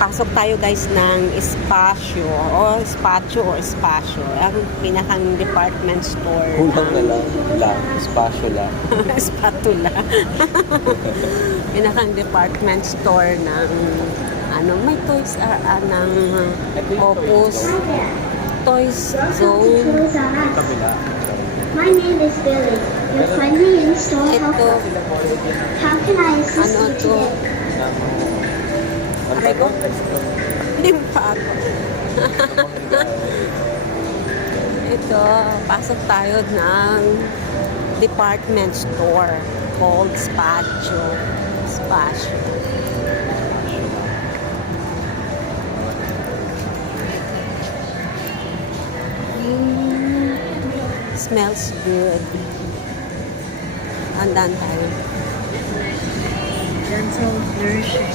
Pasok tayo guys ng espasyo o espasyo. Ang pinakang department store. Kulang na lang. Espasyo lang. Spatula. Pinakang department store ng may toys ng Opus. Toys Zone. Kabila. My name is Billy. Your friendly in-store helper. How can I assist you to? today? Aray ko. Hindi pa ako. Ito, pasok tayo ng department store called Spatio. Smells good. Andan tayo. Gentle, nourishing.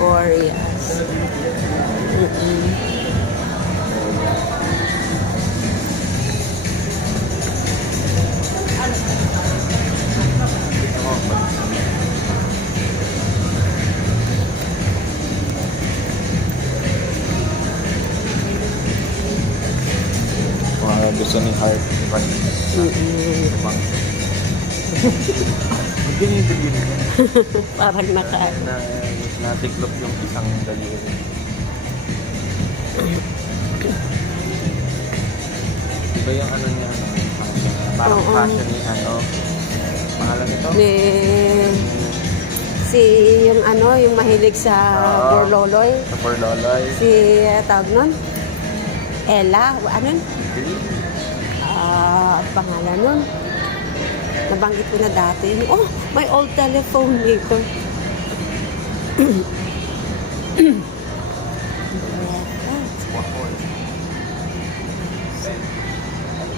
Glorious. Gusto ni Heart. Parang natiklop yung isang daliri. Diba yung ano niya? Parang fashion ni pangalan nito? Yung mahilig sa Borloloy. Sa Borloloy. Tawag nun? Ella, pangalan nun. Nabanggit ko na dati. Oh, my old telephone nito.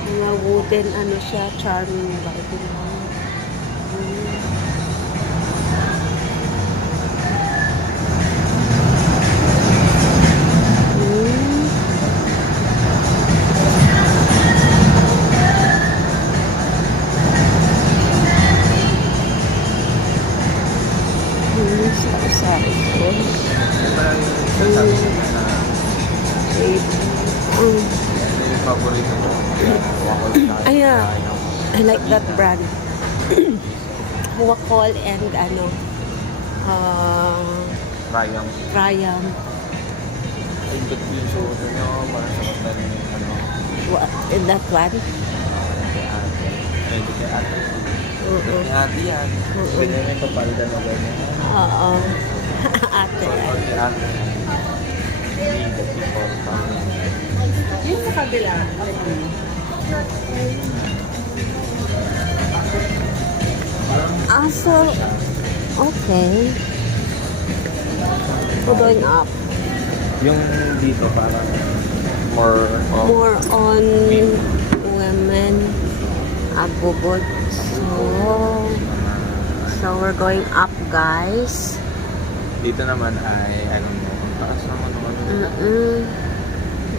Mga wooden, siya, charming Bible. I like that brand. Wakol and Rayam. Yung ba't yung shoulder nyo, parang sa kapag In that one? Pwede kay ate. Ni ate yan. Pwede may kapalda na ganyan. Oo. Ate. Or ni ate. Being the people coming. Yung sa kabila. So, okay. We're going up. Yung dito parang More on women abubod. So we're going up, guys. dito naman ay ano mo, ang taas naman naman.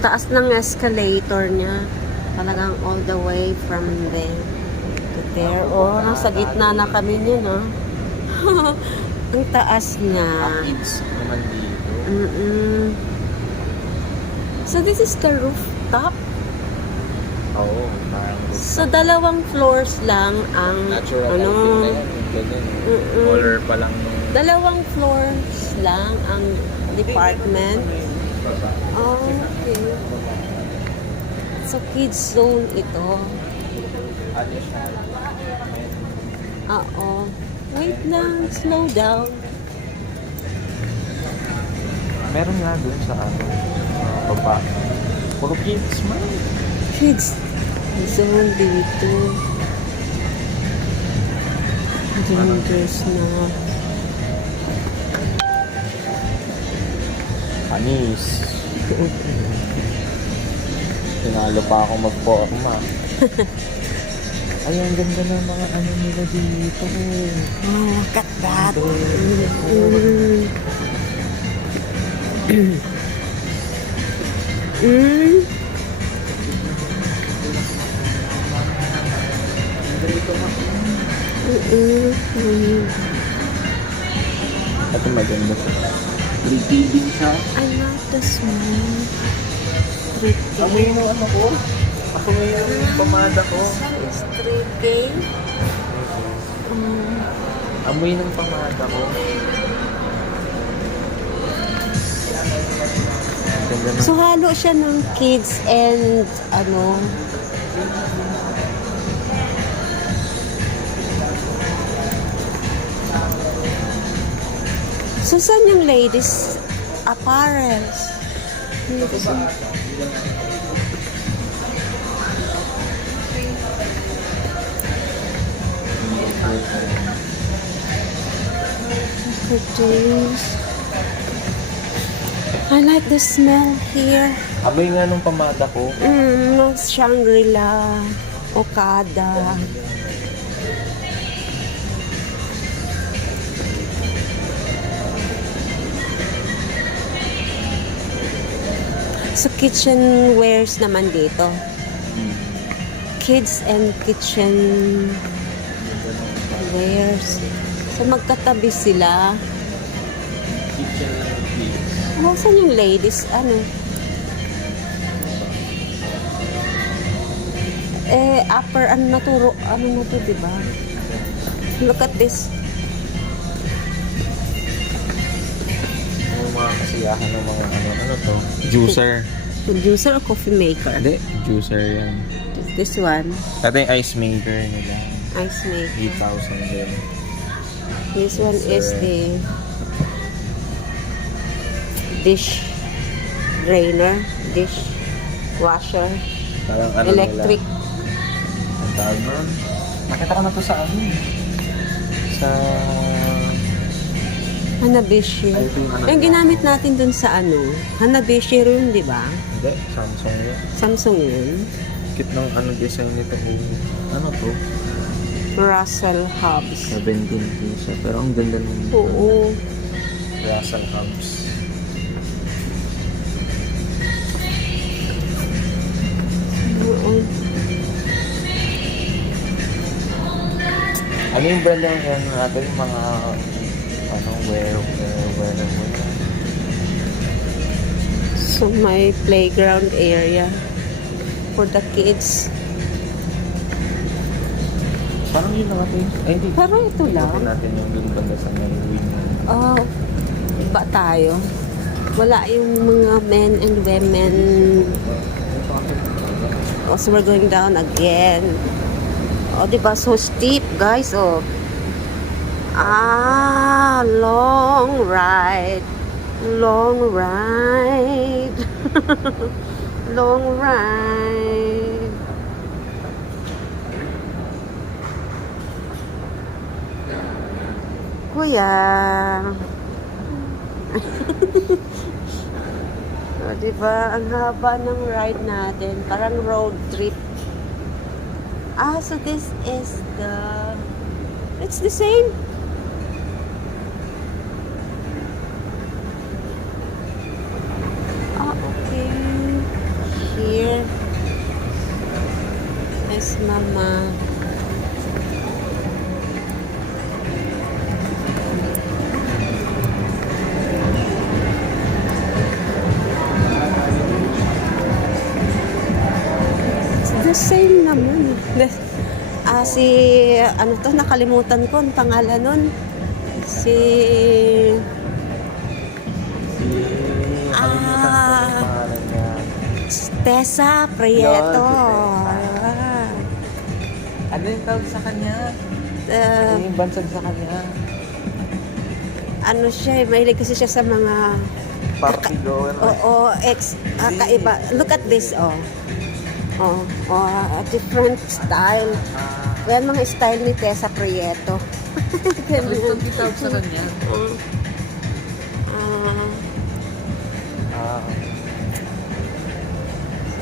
Taas ng escalator niya. Talagang all the way from there to there. Oh, nasa gitna na kami niyan, no? Ang taas niya. It's naman dito. So this is the rooftop. Oo, parang So dalawang floors lang ang natural lighting na yan. Ganyan. Color pa lang nung dalawang floors lang ang department. baba. Okay. So kids zone ito. Ano siya? Oo. Wait lang, slow down. Meron nga dun sa ano, baba. Puro kids man. Kids zone dito. Genders na. Anis. Tinalo pa ako mag-forma. Ay, ang ganda ng mga ano nila dito. Oh, look at that. Ito maganda siya. Repeating siya. I love the smell. Pretty. Amoy yung ano ko. Amoy yung pamada ko. This one is 3K. Amoy ng pamada ko. Ganda na. So, halo siya ng kids and ano. So, saan yung ladies apparels? Ladies Pretties. I like the smell here. Amoy nga nung pamada ko. Shangri-La, Okada. So, kitchen wares naman dito. Kids and kitchen wares. So, magkatabi sila. Oh, saan yung ladies? Ano? Upper, ano na to, diba? Look at this. Yung mga kasiyahan ng mga ano to? Juicer. Juicer or coffee maker? Hindi, juicer yan. This one, Ito yung ice maker nila. ice maker. 8,000 din. This one is the dish drainer, dish washer, Parang ano electric. nila. Ang tawag nun. Nakita ko na to sa ano eh. Sa... Hanabishi. Ay, ito yung ano Yung nila. ginamit natin dun sa ano, Hanabishi rin, di ba? Hindi, Samsung yun. Samsung yun. Kit ng ano design nito. Ano to? Russell Hobbs. 17K siya. Pero ang ganda ng Oo. Russell Hobbs. Oo. Ano yung brand ng ano natin? Mga ano, where. So, may playground area for the kids. Parang yun lang natin. Ay, hindi. Pero ito lang. Tingnan natin yung dun banda sa may wing. Oh, iba tayo. Wala yung mga men and women. Oh, so we're going down again. Oh, diba? So steep, guys. Oh. Long ride. Long ride. Long ride. Kuya. O, diba? Ang haba ng ride natin. Parang road trip. So this is the... It's the same. Okay. Here is Mama. The same naman. Si, ano to, nakalimutan ko ang pangalan nun. Si, Pangalan niya. Tessa Prieto. Ano yung tawag sa kanya? Ano yung bansag sa kanya? Ano siya, mahilig kasi siya sa mga, Party goer. oo, kaiba. Look at this, oh. Different style. Yan mga style ni Tessa Prieto. Ano yung tawag sa kanya?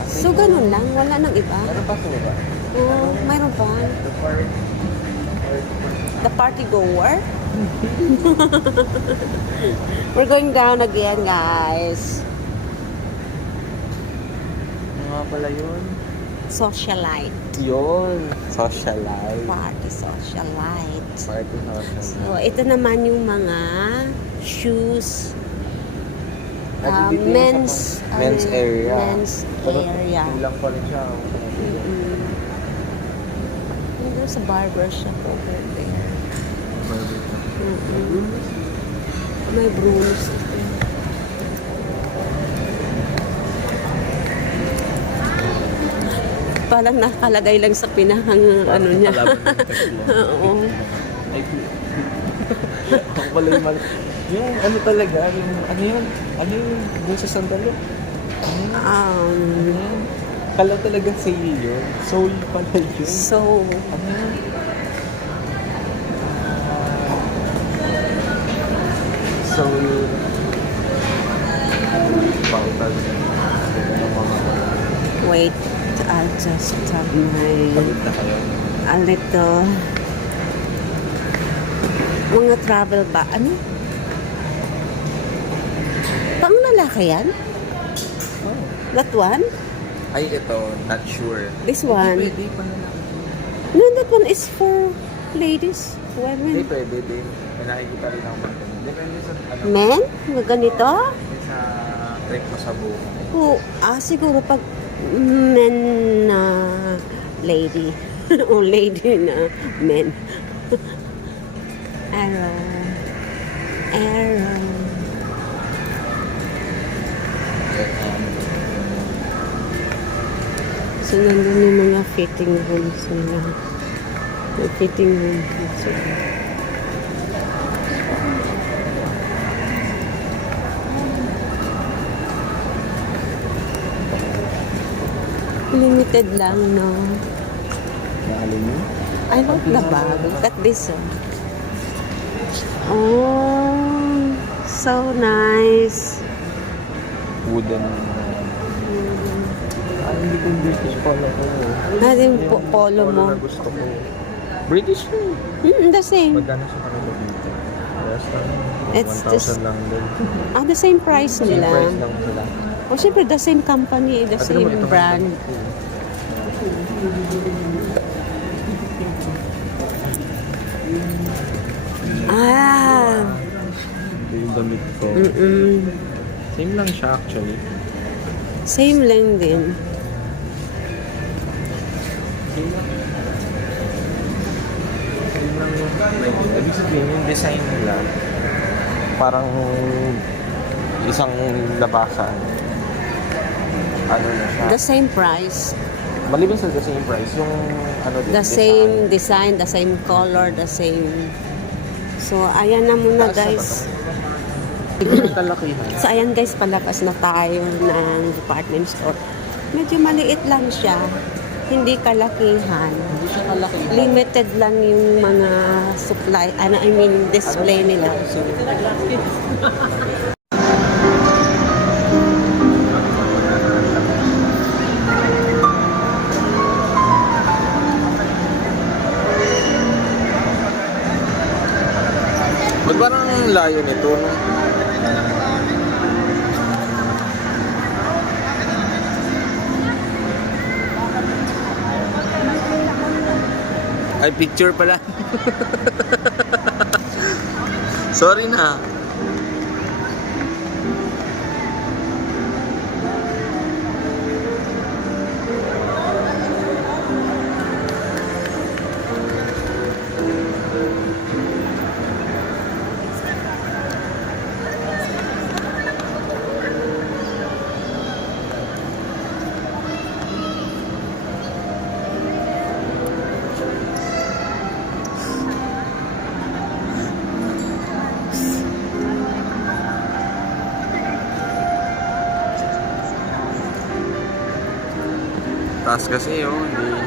So, ganun lang. Wala nang iba. Ano pa sila? Mayroon pa. The party goer. We're going down again, guys. Ano nga pala yun? Socialite. Yun. Socialite. Party socialite. Party socialite. So, ito naman yung mga shoes, At dito yung men's, men's area. Men's Pero area. Ilang pa rin siya. There's a barber shop over there. May Bruno's. Parang nakalagay lang sa pinahang ano niya. Oo. Ako pala yung yung ano talaga, yung ano yun? Ano yung sa sandalo? Kala talaga sale yun. Soul pala yun. So, Ano yun? Soul. Pautal. wait. I'll just have my Pagod na kayo. a little mga travel ba? Ano? Pang lalaki yan? Oh. That one? Ay, ito. Not sure. This one? Pwede pa na lang. No, that one is for ladies. Hindi Women. pwede din. May nakikita rin ako mga ganun. Depende sa ano. Men? Mga ganito? Sa trip mo sa buhay. Siguro pag men na lady. O lady na men. Arrow. So, nandun yung mga fitting rooms nila. May fitting rooms sila. Limited lang, no? Naalin mo? I love the bag. Look at this, Oh, so nice. Wooden. Hindi ko British polo ko. Yung polo mo. Na gusto ko. British na The same. Magkano siya kanila dito? It's 1,000 just- lang din. The same price Same nila. price lang sila. O, syempre, the same company, the At same naman, ito brand. nga ito. Ito yung damit ko. Same lang siya actually. Same lang din. Same lang. Same lang yung ibig sabihin yung design nila parang isang labasan. Ano na siya? The same price. Maliban sa the same price, yung ano din, The same design, the same color, the same... So, ayan na muna, guys. Kalakihan. So, ayan, guys, palabas na tayo ng department store. Medyo maliit lang siya. Hindi kalakihan. Hindi siya kalakihan. Limited lang yung mga supply, display nila. Ba't parang layo nito, no? Ay, picture pala. Sorry na. Taas kasi yun, hindi.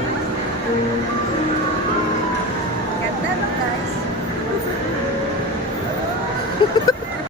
Ganda, no, guys?